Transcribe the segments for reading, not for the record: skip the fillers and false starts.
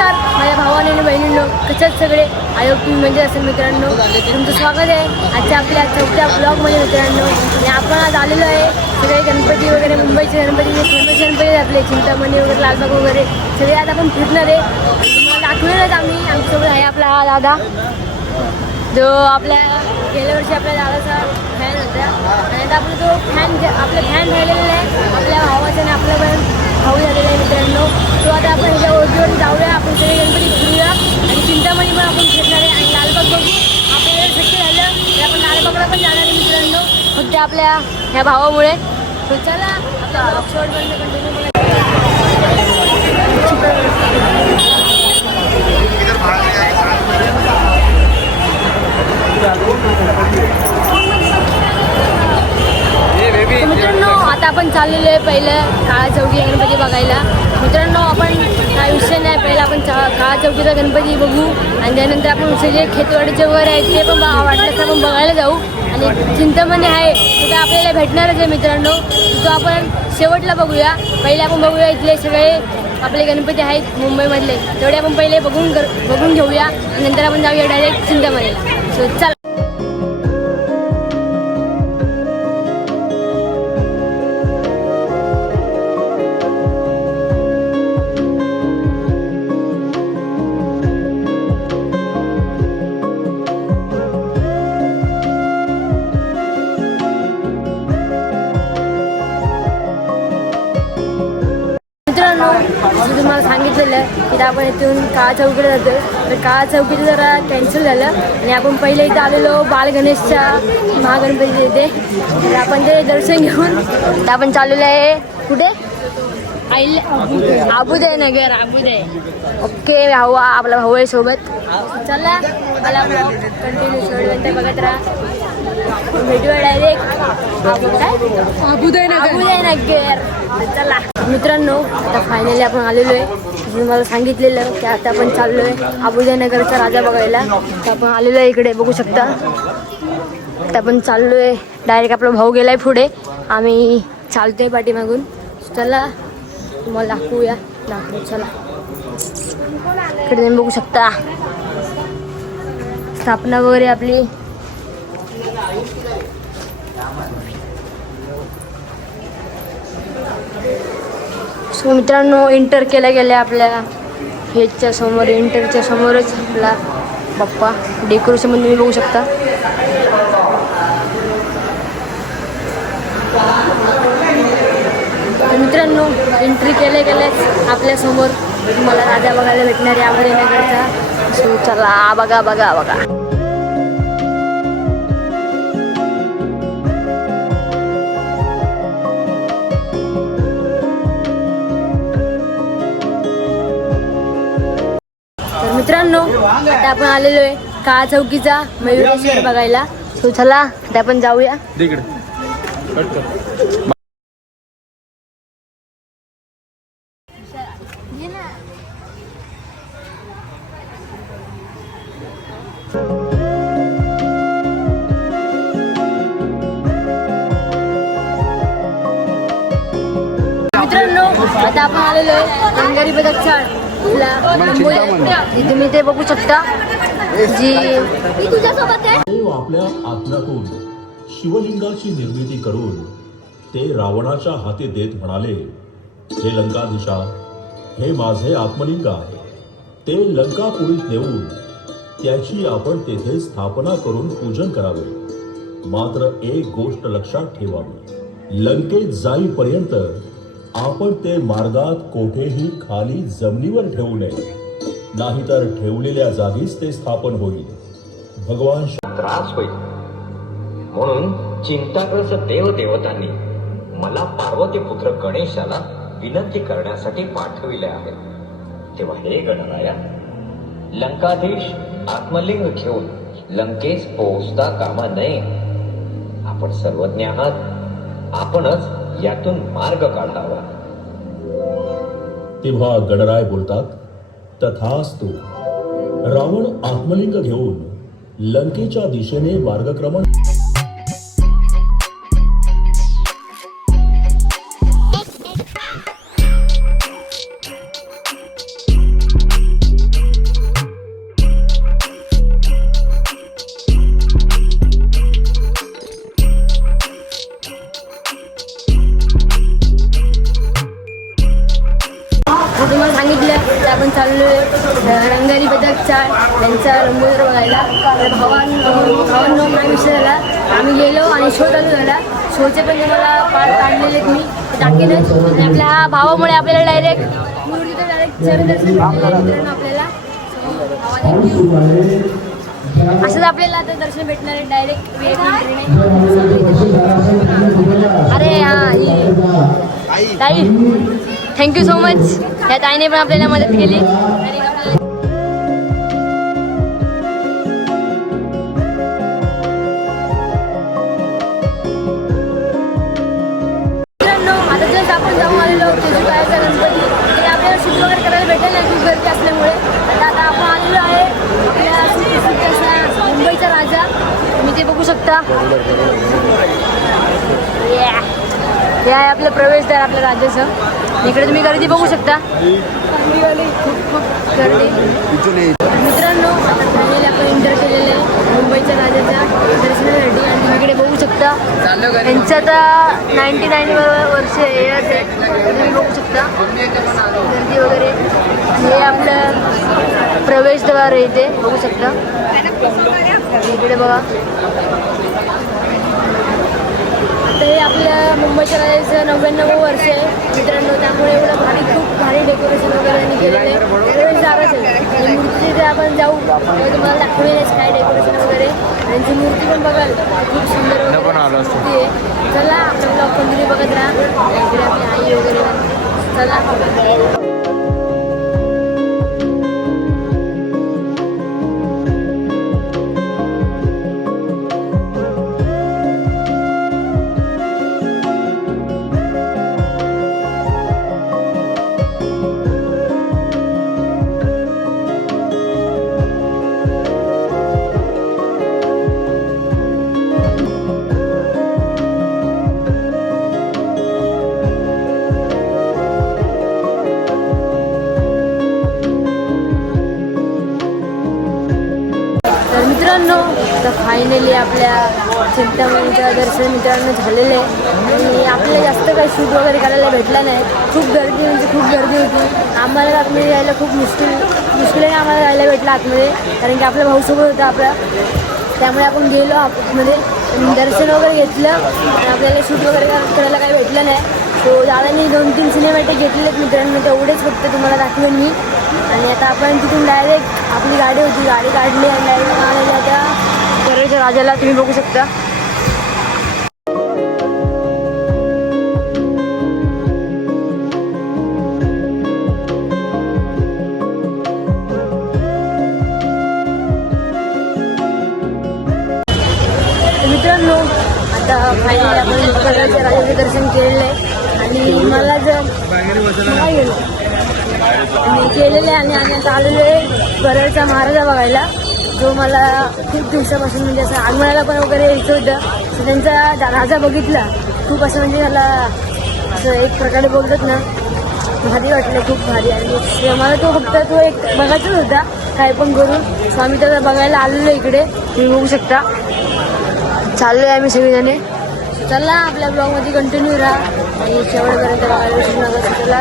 नमस्कार माझ्या भावाने आणि बहिणींनो, कशात सगळे आयोग तुम्ही म्हणजे असेल मित्रांनो. तुमचं स्वागत आहे आजच्या आपल्या चौथ्या ब्लॉगमध्ये मित्रांनो. आणि आपण आज आलेलो आहे सगळे गणपती वगैरे, मुंबईचे गणपती जे फेमस गणपती आहेत आपले, चिंतामणी वगैरे, लालबाग वगैरे सगळे आज आपण फिरणार आहे. तुम्हाला दाखवलेलं आम्ही. आमच्यासोबत आहे आपला दादा, जो आपल्या गेल्या वर्षी आपल्या दादाचा फॅन होता. आणि आता आपला तो आपला फॅन राहिलेला आहे आपल्या भावाचा आणि आपला पण भाऊ झालेला आहे मित्रांनो. तो आता आपण ह्याच्या ओळखीवर जाऊया, आपण सगळे गणपती फिरूया आणि चिंतामणी पण आपण फिरणार आहे आणि लालबाग बघू. आपल्याला शक्य झालं तर आपण लालबागला पण जाणार आहे मित्रांनो, फक्त आपल्या ह्या भावामुळे. तर चला आता शॉर्टपर्यंत कंटिन्यू करा. मित्रांनो आता आपण चाललेलो आहे पहिलं काळा चौकी गणपती बघायला. मित्रांनो आपण काय विषय नाही, पहिला आपण काळा चौकीचा गणपती बघू आणि त्यानंतर आपण सगळे खेतवाडीचे वगैरे आहेत ते पण वाटलं तर आपण बघायला जाऊ. आणि चिंतामणी आहे तिथं आपल्याला भेटणारच आहे मित्रांनो, तो आपण शेवटला बघूया. पहिले आपण बघूया इथले सगळे आपले गणपती आहेत मुंबईमधले, तेवढे आपण पहिले बघून घेऊया आणि नंतर आपण जाऊया डायरेक्ट चिंतामणीला. सो चला. मित्रांनो जसं तुम्हाला सांगितलेलं की आपण इथून काळा चौकीला जातो, तर काळा चौकीचं जरा कॅन्सल झालं आणि आपण पहिले इथं आलेलो बाल गणेशच्या महागणपती इथे. तर आपण ते दर्शन घेऊन तर आपण चाललेलो आहे कुठे, आबुदय नगर, आबुदय. ओके भाऊ, आपला भाऊ आहे सोबत. चला मला कंटिन्यू शेवटपर्यंत बघत राहा. भेटूया डायरेक्ट आबुदय नगर. चला मित्रांनो आता फायनली आपण आलेलो आहे. मी मला सांगितलेलं की आता आपण चाललो आहे आबुदय नगरचा राजा बघायला. तर आपण आलेलो आहे इकडे बघू शकता. आता आपण चाललो आहे डायरेक्ट, आपला भाऊ गेलाय पुढे, आम्ही चालतोय पाठीमागून. चला तुम्हाला दाखवू. चला इकडे तुम्ही बघू शकता स्थापना वगैरे आपली. सो मित्रांनो एंटर केल्या गेल्या आपल्या हेच्या समोर, एंटरच्या समोरच आपला बाप्पा. डेकोरेशन पण तुम्ही बघू शकता. मित्रांनो एंट्री केल्या गेल्याच आपल्या समोर तुम्हाला राजा बघायला भेटणार आहे आबुदय नगरचा. सो चला बघा बघा बघा. मित्रांनो आता आपण आलेलो आहे काळा चौकीचा मयुरेश्वर बघायला. सो चला आता आपण जाऊया. मित्रांनो आता आपण आलेलो आहे रंगारी बदकचाळ. तुम्ही ते बघू शकता जी तुझ्यासोबत आहे. देव आपल्या आत्म्यातून शिवलिंगाची निर्मिती करून ते रावणाच्या हाती देत म्हणाले, हे लंकाधीशा, हे माझे आत्मलिंग आहे. ते लंकापुरीत नेऊन त्याची आपण तेथे स्थापना करून पूजन करावे. मात्र एक गोष्ट लक्षात ठेवावी, लंकेत जाईपर्यंत आपण ते मार्गात कोठेही खाली जमिनीवर ठेवू नये, नाहीतर ठेवलेल्या जागीच ते स्थापन होईल. भगवान त्रास होईल म्हणून चिंताग्रस्त देवदेवतांनी मला पार्वती पुत्र गणेशाला विनंती करण्यासाठी पाठविले आहे. तेव्हा हे गणराया, लंकाधीश आत्मलिंग घेऊन लंकेस पोहोचता कामा नये. आपण सर्वज्ञ आहात, आपणच यातून मार्ग काढावा. तेव्हा गणराय बोलतात, तथास्तु. रावण आत्मलिंग घेऊन लंकेच्या दिशेने मार्गक्रमण. आता आपण चाललो आहे रंगारी बदक चाळ यांचा रंगोदर बघायला. तर भावांनो काय विषय झाला, आम्ही गेलो आणि शो चालू झाला. शोचे पण मला पार्ट काढलेले मी टाकेनच. आणि आपल्या भावामुळे आपल्याला डायरेक्ट मुरलीचं डायरेक्ट चरणदर्शन मित्रांनो आपल्याला. असंच आपल्याला आता दर्शन भेटणार आहे डायरेक्ट. अरे हा ताई, थँक्यू सो मच. या ताईने पण आपल्याला मदत केली. मित्रांनो आता जस्ट आपण जाऊन आलेलो तेजुकाळ्याचा गणपती. ते आपल्याला शूट वगैरे करायला भेटेल नाही खूप गर्दी असल्यामुळे. आता आपण आलेलो आहे आपल्या सुप्रसिद्ध मुंबईचा राजा. तुम्ही ते बघू शकता. हे आहे आपलं प्रवेशद्वार आपल्या राज्याचं. इकडे तुम्ही गर्दी बघू शकता. खूप गर्दी. मित्रांनो आता फायनली आपण एंटर केलेले मुंबईच्या राजाच्या दर्शनासाठी. आणि तुम्ही इकडे बघू शकता यांचं आता 99 वर्ष येत आहे. तुम्ही बघू शकता गर्दी वगैरे. हे आपलं प्रवेशद्वार आहे इथे बघू शकता. इकडे बघा. आता हे आपल्या मुंबईच्या राजाचं 99वं वर्ष आहे मित्रांनो. त्यामुळे एवढं खूप भारी डेकोरेशन वगैरे त्यांनी केलेलं आहे. जागाच आहे. आणि मूर्तीचे आपण जाऊ तुम्हाला दाखवेलच काय डेकोरेशन वगैरे. त्यांची मूर्ती पण बघाल खूप सुंदर मूर्ती आहे. चला आपला ब्लॉग कंटिन्यू बघत राहा. इकडे आपली आई वगैरे. चला मित्रांनो आता फायनली आपल्या चिंतामणीचं दर्शन मित्रांनो झालेलं आहे. आणि आपल्याला जास्त काही शूट वगैरे करायला भेटला नाही. खूप गर्दी म्हणजे खूप गर्दी होती. आम्हाला आतमध्ये यायला खूप मुश्किलीने आम्हाला जायला भेटलं आतमध्ये. कारण की आपला भाऊसोबत होता आपला. त्यामुळे आपण गेलो आतमध्ये दर्शन वगैरे घेतलं. आणि आपल्याला शूट वगैरे करायला काही भेटलं नाही. सो दादानी 2-3 सिनेमॅटिक घेतलेत मित्रांनो. तेवढेच फक्त तुम्हाला दाखवेन मी. आणि आता आपण तिथून डायरेक्ट आपली गाडी होती गाडी काढली आणि डायरेक्ट आलेली आता परळच्या राजाला. तुम्ही बघू शकता. मित्रांनो आता फायनली आपण परळच्या राजाचं दर्शन केलेलं आहे. आणि मला जर गेलो आणि केलेले आणि आता आलेलो आहे परळचा महाराजा बघायला. जो मला खूप दिवसापासून म्हणजे असं आगमनाला पण वगैरे यायचं होतं. तर त्यांचा राजा बघितला खूप असं म्हणजे त्याला असं एक प्रकारे बोलतात ना भारी वाटलं खूप भारी. आणि मला तो फक्त तो एक बघायचाच होता काय पण करून. सो आम्ही त्याला बघायला आलेलो इकडे. तुम्ही बघू शकता. चाललो आहे आम्ही सगळेजणे. चला आपल्या ब्लॉगमध्ये कंटिन्यू राहा आणि शेवटपर्यंत बघायला विसरू नका. चला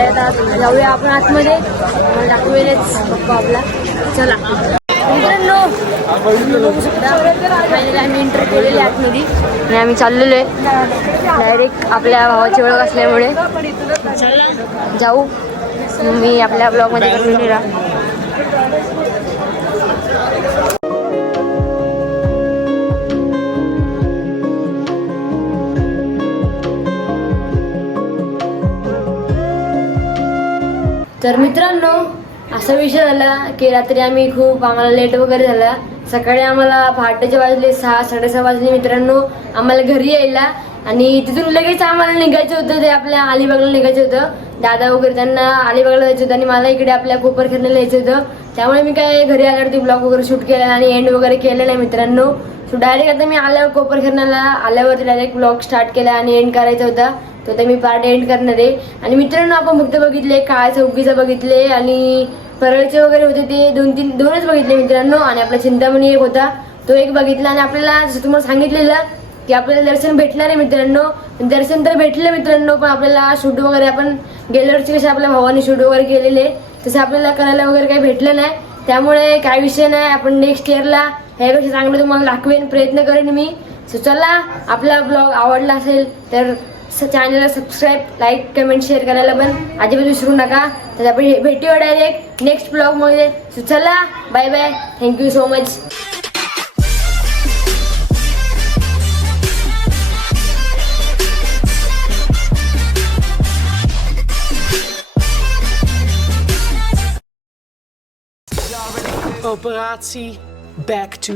आता जाऊया आपण आतमध्ये. मला दाखवेलच पप्पा आपला. चला मित्रांनो बघू शकता फायनली आम्ही एंटर केलेले आतमध्ये. आणि आम्ही चाललेलो आहे डायरेक्ट आपल्या भावाची ओळख असल्यामुळे. चला जाऊ. मी आपल्या ब्लॉगमध्ये कंटिन्यू राहा. तर मित्रांनो असा विषय झाला की रात्री आम्ही खूप आम्हाला लेट वगैरे झाला. सकाळी आम्हाला पहाटेचे वाजले 6-6:30 वाजले मित्रांनो आम्हाला घरी यायला. आणि तिथून लगेच आम्हाला निघायचं होतं. ते आपल्या अलिबागला निघायचं होतं. दादा वगैरे त्यांना अलिबागला जायचं होतं आणि मला इकडे आपल्या कोपरखेरणेला यायचं होतं. त्यामुळे मी काय घरी आल्यावरती ब्लॉग वगैरे शूट केला आणि एंड वगैरे केलं नाही मित्रांनो. सो डायरेक्ट आता मी आल्यावर कोपरखेरणाला आल्यावरती डायरेक्ट ब्लॉग स्टार्ट केला आणि एंड करायचा होता. तो तर मी पार्ट एंड करणार आहे. आणि मित्रांनो आपण फक्त बघितले काळ्या चौकीचं बघितले आणि परळचे वगैरे होते ते 2-3 बघितले मित्रांनो. आणि आपला चिंतामणी एक होता तो एक बघितला. आणि आपल्याला जसं तुम्हाला सांगितलेलं की आपल्याला दर्शन भेटणार आहे मित्रांनो. दर्शन तर भेटलं मित्रांनो. पण आपल्याला शूट वगैरे आपण गेल्या वर्षी कसे आपल्या भावाने शूट वगैरे केलेले तसं आपल्याला करायला वगैरे काही भेटलं नाही, त्यामुळे काय विषय नाही. आपण नेक्स्ट इयरला ह्यापेक्षा चांगलं तुम्हाला दाखवेन, प्रयत्न करेन मी. सो चला, आपला ब्लॉग आवडला असेल तर चॅनलला सबस्क्राईब, लाईक, कमेंट, शेअर करायला पण अजिबात विसरू नका. तर आपण भेटूया डायरेक्ट नेक्स्ट ब्लॉगमध्ये. सो चला, bye bye, thank you so much. Operatie Back to